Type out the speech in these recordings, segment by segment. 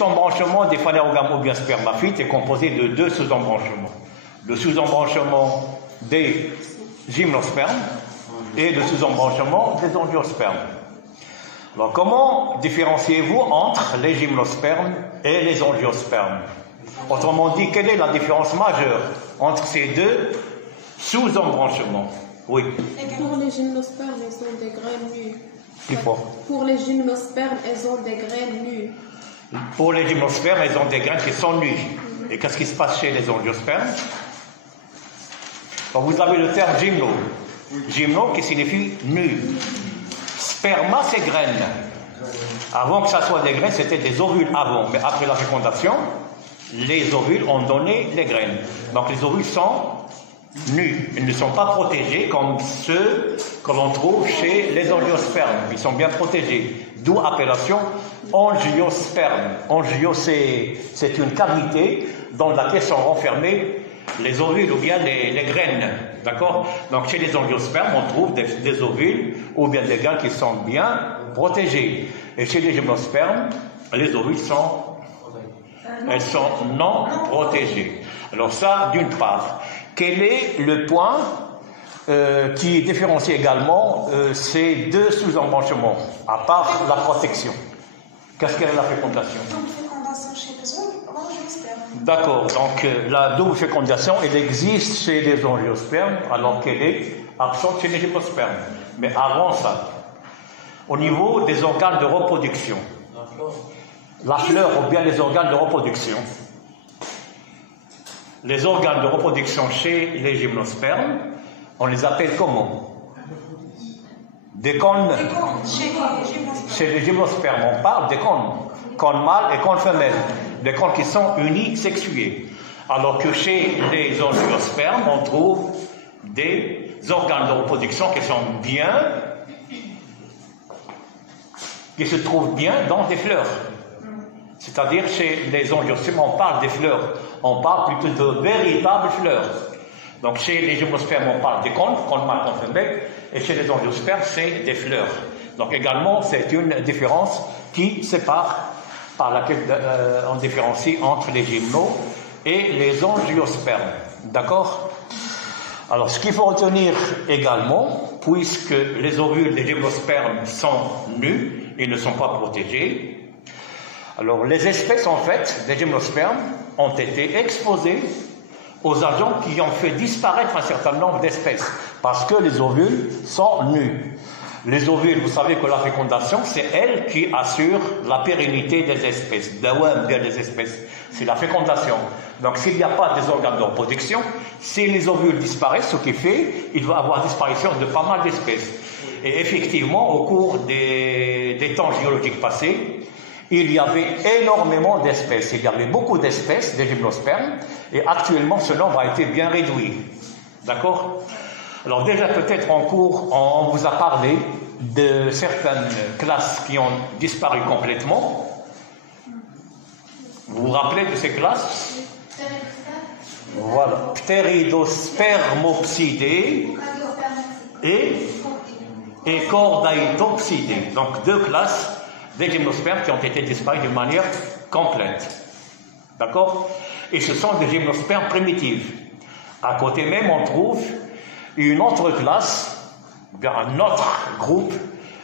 L'embranchement des phanérogames ou bien spermaphytes est composé de deux sous-embranchements. Le sous-embranchement des gymnospermes et le sous-embranchement des angiospermes. Alors, comment différenciez-vous entre les gymnospermes et les angiospermes? Autrement dit, quelle est la différence majeure entre ces deux sous-embranchements? Oui. Pour les gymnospermes, elles ont des graines nues. Plus fort. Pour les gymnospermes, elles ont des graines nues. Pour les gymnospermes, elles ont des graines qui sont nues. Et qu'est-ce qui se passe chez les angiospermes? Donc, vous avez le terme gymno. Gymno qui signifie nu. Sperma, c'est graines. Avant que ça soit des graines, c'était des ovules avant. Mais après la fécondation, les ovules ont donné les graines. Donc les ovules sont nus. Ils ne sont pas protégés comme ceux que l'on trouve chez les angiospermes. Ils sont bien protégés. D'où l'appellation angiosperme. Angio, c'est une cavité dans laquelle sont renfermés les ovules ou bien les graines. D'accord? Donc chez les angiospermes, on trouve des ovules ou bien des graines qui sont bien protégées. Et chez les gymnospermes, les ovules sont non protégées. Alors ça, d'une part. Quel est le point qui différencie également ces deux sous-embranchements, à part la protection? Qu'est-ce qu'est la fécondation? Fécondation chez les angiospermes. D'accord, donc la double fécondation, elle existe chez les angiospermes, alors qu'elle est absente chez les gymnospermes. Mais avant ça, au niveau des organes de reproduction, la fleur ou bien les organes de reproduction, les organes de reproduction chez les gymnospermes, on les appelle comment? Des cônes. Chez les gymnospermes, on parle des cônes. Cônes mâles et cônes femelles. Des cônes qui sont unisexués. Alors que chez les angiospermes, on trouve des organes de reproduction qui sont qui se trouvent bien dans des fleurs. C'est-à-dire, chez les angiospermes, on parle des fleurs. On parle plutôt de véritables fleurs. Donc, chez les gymnospermes, on parle des cônes mâles, cônes femelles. Et chez les angiospermes, c'est des fleurs. Donc, également, c'est une différence qui sépare, par laquelle on différencie entre les gymnos et les angiospermes. D'accord? Alors, ce qu'il faut retenir également, puisque les ovules des gymnospermes sont nus et ne sont pas protégés, alors les espèces, en fait, des gymnospermes ont été exposées aux agents qui ont fait disparaître un certain nombre d'espèces, parce que les ovules sont nus. Les ovules, vous savez que la fécondation, c'est elle qui assure la pérennité des espèces. Des espèces, c'est la fécondation. Donc, s'il n'y a pas des organes de reproduction, si les ovules disparaissent, ce qui fait, il va y avoir disparition de pas mal d'espèces. Et effectivement, au cours des temps géologiques passés, il y avait énormément d'espèces. Il y avait beaucoup d'espèces des gymnospermes, et actuellement, ce nombre a été bien réduit. D'accord? Alors déjà, peut-être en cours, on vous a parlé de certaines classes qui ont disparu complètement. Vous vous rappelez de ces classes? Voilà. Pteridospermopsidés et Chordaitopsidés. Donc deux classes des gymnospermes qui ont été disparues de manière complète. D'accord? Et ce sont des gymnospermes primitifs. À côté même, on trouve une autre classe, bien un autre groupe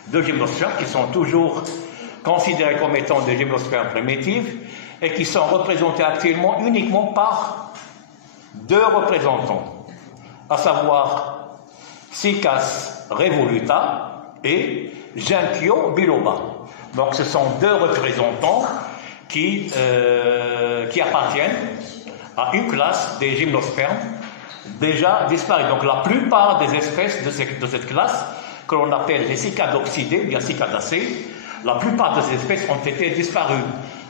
de gymnospermes qui sont toujours considérés comme étant des gymnospermes primitifs et qui sont représentés actuellement uniquement par deux représentants, à savoir Cycas revoluta et Ginkgo biloba. Donc ce sont deux représentants qui appartiennent à une classe des gymnospermes déjà disparues. Donc la plupart des espèces de cette classe, que l'on appelle les cicadopsidés, bien cicadacées, la plupart de ces espèces ont été disparues,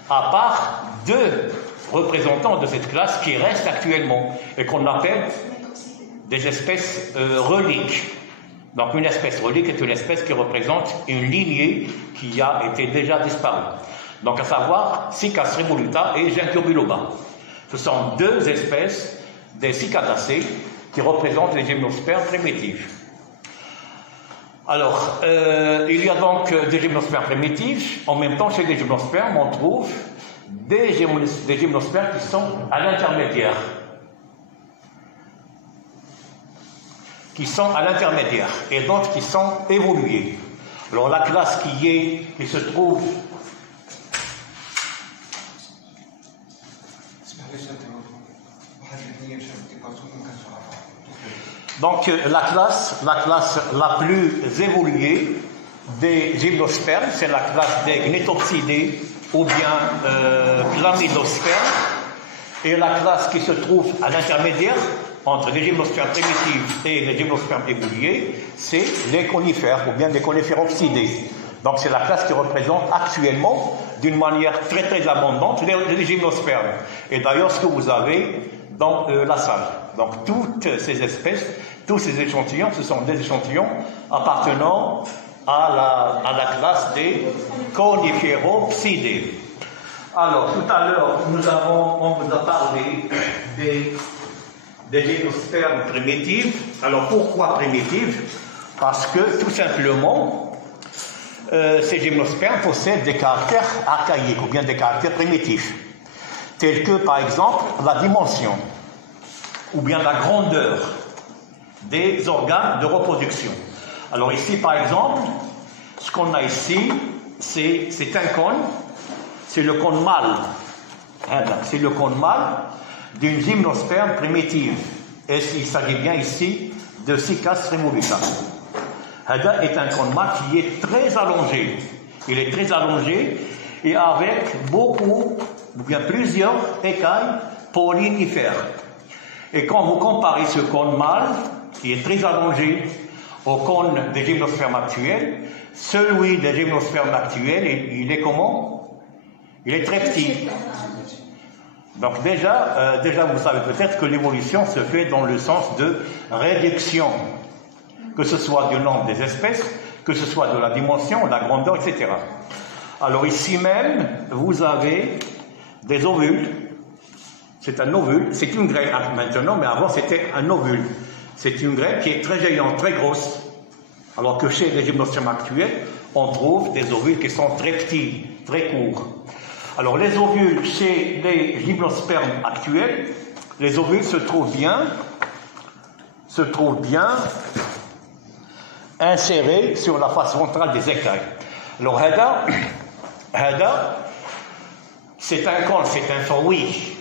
à part deux représentants de cette classe qui restent actuellement et qu'on appelle des espèces reliques. Donc une espèce relique est une espèce qui représente une lignée qui a été déjà disparue. Donc à savoir Cycas revoluta et Ginkgo biloba. Ce sont deux espèces des cicadacées qui représentent les gymnospermes primitifs. Alors, il y a donc des gymnospermes primitifs. En même temps, chez les gymnospermes, on trouve des gymnospermes qui sont à l'intermédiaire. Qui sont à l'intermédiaire et d'autres qui sont évolués. Alors la classe qui se trouve donc la classe la plus évoluée des gymnospermes, c'est la classe des gnetopsidés ou bien chlamydospermes, et la classe qui se trouve à l'intermédiaire entre les gymnospermes primitifs et les gymnospermes évolués, c'est les conifères ou bien les coniféropsidés. Donc c'est la classe qui représente actuellement d'une manière très très abondante les gymnospermes. Et d'ailleurs ce que vous avez dans la salle. Donc toutes ces espèces, tous ces échantillons, ce sont des échantillons appartenant à la classe des coniféropsidés. Alors tout à l'heure on vous a parlé des gymnospermes primitifs. Alors pourquoi primitifs? Parce que tout simplement ces gymnospermes possèdent des caractères archaïques ou bien des caractères primitifs, tels que par exemple la dimension ou bien la grandeur des organes de reproduction. Alors ici par exemple, ce qu'on a ici, c'est un cône, c'est le cône mâle. C'est le cône mâle d'une gymnosperme primitive. Et il s'agit bien ici de Cycas revoluta. Hada est un cône mâle qui est très allongé. Il est très allongé et avec beaucoup, ou bien plusieurs écailles pollinifères. Et quand vous comparez ce cône mâle, qui est très allongé, au cône des gymnospermes actuels, celui des gymnospermes actuels, il est comment? Il est très petit. Donc déjà vous savez peut-être que l'évolution se fait dans le sens de réduction, que ce soit du nombre des espèces, que ce soit de la dimension, de la grandeur, etc. Alors ici même, vous avez des ovules. C'est un ovule, c'est une graine maintenant, mais avant c'était un ovule. C'est une graine qui est très géante, très grosse. Alors que chez les gymnospermes actuels, on trouve des ovules qui sont très petits, très courts. Alors les ovules chez les gymnospermes actuels, les ovules se trouvent bien insérés sur la face ventrale des écailles. Alors Hada, c'est un cône, c'est un fruit.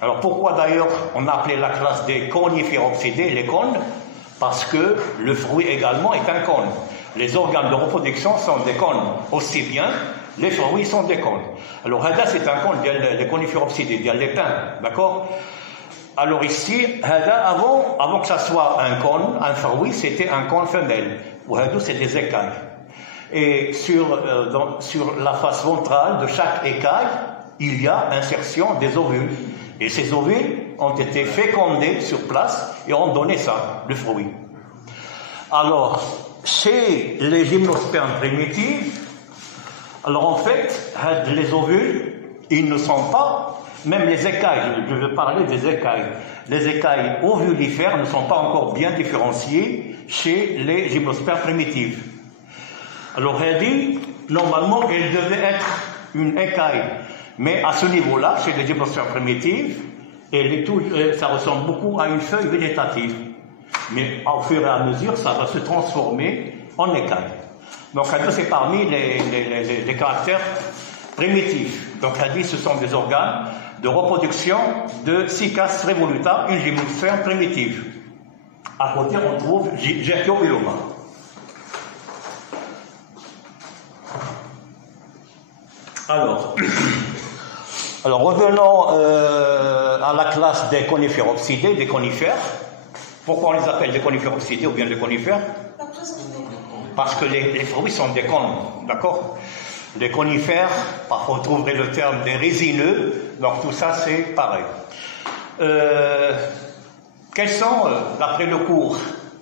Alors pourquoi d'ailleurs on a appelé la classe des coniféropsidés les cônes? Parce que le fruit également est un cône. Les organes de reproduction sont des cônes, aussi bien les fruits sont des cônes. Alors Hada c'est un cône, des coniféropsidés, il y a les pins, d'accord? Alors ici, Hada avant que ça soit un cône, un fruit, c'était un cône femelle. Ou Hada c'est des écailles. Et sur la face ventrale de chaque écaille, il y a insertion des ovules. Et ces ovules ont été fécondés sur place et ont donné ça, le fruit. Alors, chez les gymnospermes primitifs, alors en fait, les ovules, ils ne sont pas, même les écailles, je veux parler des écailles, les écailles ovulifères ne sont pas encore bien différenciées chez les gymnospermes primitifs. Alors, elle dit, normalement, elle devait être une écaille. Mais à ce niveau-là, chez les gymnospermes primitives, ça ressemble beaucoup à une feuille végétative. Mais au fur et à mesure, ça va se transformer en écaille. Donc, c'est parmi les caractères primitifs. Donc, ce sont des organes de reproduction de Cycas revoluta, une gymnosperme primitive. À côté, on trouve Gertiobiloma. Alors revenons à la classe des coniféropsidés, des conifères. Pourquoi on les appelle des coniféropsidés ou bien des conifères? Parce que les fruits sont des cônes, d'accord? Les conifères, parfois vous trouverez le terme des résineux, donc tout ça c'est pareil. Quels sont, d'après le cours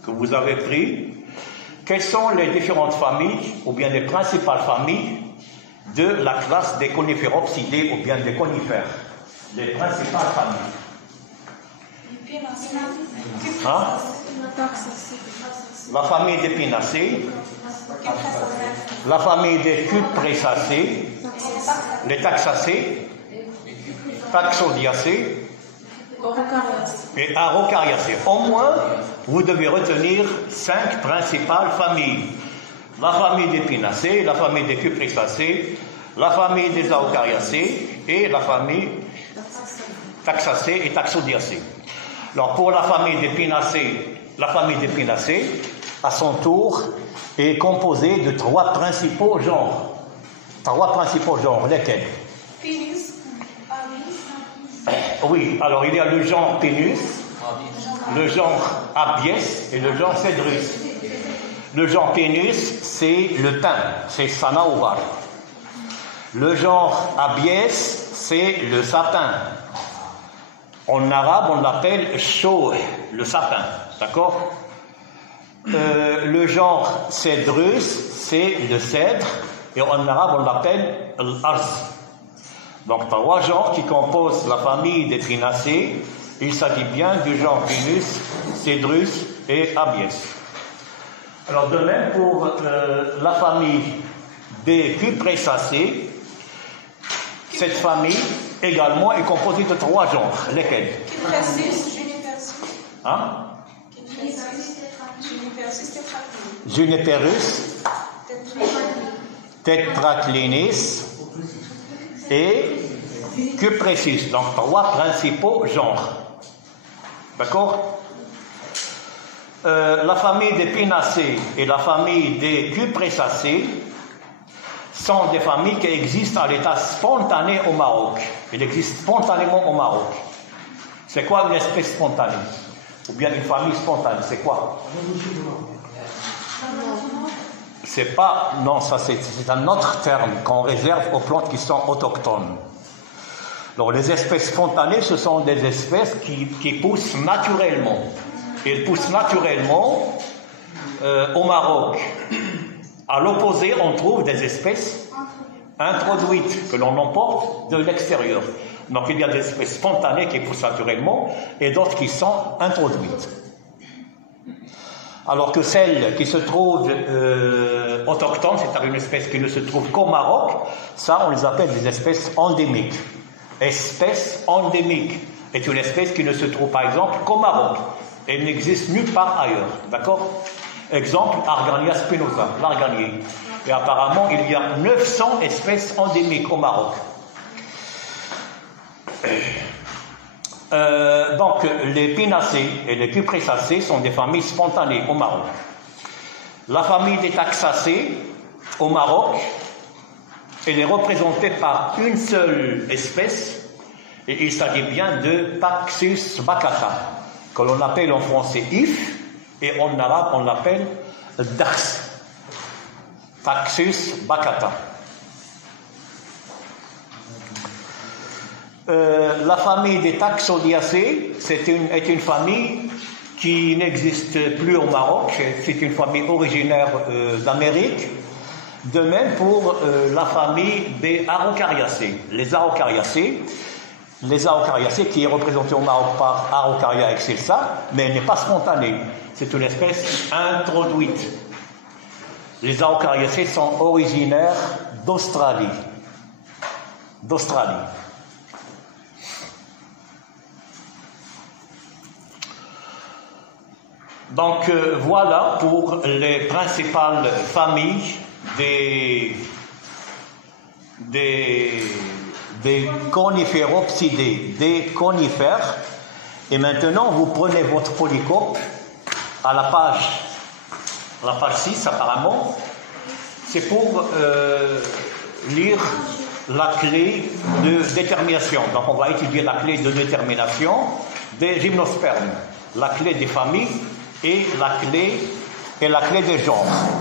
que vous avez pris, quelles sont les différentes familles ou bien les principales familles de la classe des coniféropsidés ou bien des conifères? Les principales familles. Hein? La famille des pinacées, la famille des cupressacées, les taxacées, taxodiacées Orocarias. et arocariacées. Au moins, vous devez retenir 5 principales familles. La famille des pinacées, la famille des cupricacées, la famille des arocariacées et la famille taxacées et taxodiacées. Alors pour la famille des pinacées, à son tour, est composée de 3 principaux genres. 3 principaux genres, lesquels? Pénis, avis, Oui, alors il y a le genre Pénus, le genre Abies et le genre Cédrus. Le genre Pénus, c'est le thym, c'est Sanaouvar. Le genre Abies, c'est le sapin. En arabe, on l'appelle Shouh, le sapin, d'accord? Le genre Cédrus, c'est le cèdre, et en arabe, on l'appelle l'Arz. Donc, 3 genres qui composent la famille des trinacées. Il s'agit bien du genre Pénus, Cédrus et Abies. Alors, de même pour la famille des cupressacées, cette famille également est composée de 3 genres. Lesquels? Cupressus, Juniperus. Hein? Juniperus, Tetraclinis. Juniperus, Tetraclinis et Cupressus. Donc 3 principaux genres. D'accord? La famille des pinacées et la famille des cupressacées sont des familles qui existent à l'état spontané au Maroc. Elles existent spontanément au Maroc. C'est quoi une espèce spontanée? Ou bien une famille spontanée? C'est quoi? C'est pas... Non, ça c'est un autre terme qu'on réserve aux plantes qui sont autochtones. Alors les espèces spontanées, ce sont des espèces qui poussent naturellement. Elles poussent naturellement au Maroc. À l'opposé, on trouve des espèces introduites que l'on emporte de l'extérieur. Donc il y a des espèces spontanées qui poussent naturellement et d'autres qui sont introduites. Alors que celles qui se trouvent autochtones, c'est-à-dire une espèce qui ne se trouve qu'au Maroc, ça on les appelle des espèces endémiques. Espèce endémique est une espèce qui ne se trouve par exemple qu'au Maroc. Elle n'existe nulle part ailleurs. D'accord? Exemple, Argania spinosa, l'arganier. Et apparemment, il y a 900 espèces endémiques au Maroc. Donc, les pinacées et les cupressacées sont des familles spontanées au Maroc. La famille des taxacées au Maroc, elle est représentée par une seule espèce, et il s'agit bien de Taxus baccata, que l'on appelle en français if, et en arabe on l'appelle Dax. Taxus baccata. La famille des taxodiacées est une famille qui n'existe plus au Maroc, c'est une famille originaire d'Amérique. De même pour la famille des arocariacées. Les arocariacées qui est représentée au Maroc par Araucaria excelsa, mais elle n'est pas spontanée. C'est une espèce introduite. Les arocariacées sont originaires d'Australie. Donc voilà pour les principales familles des coniféropsidés, des conifères. Et maintenant, vous prenez votre polycope à la page 6 apparemment. C'est pour lire la clé de détermination. Donc on va étudier la clé de détermination des gymnospermes, la clé des familles et la clé des genres.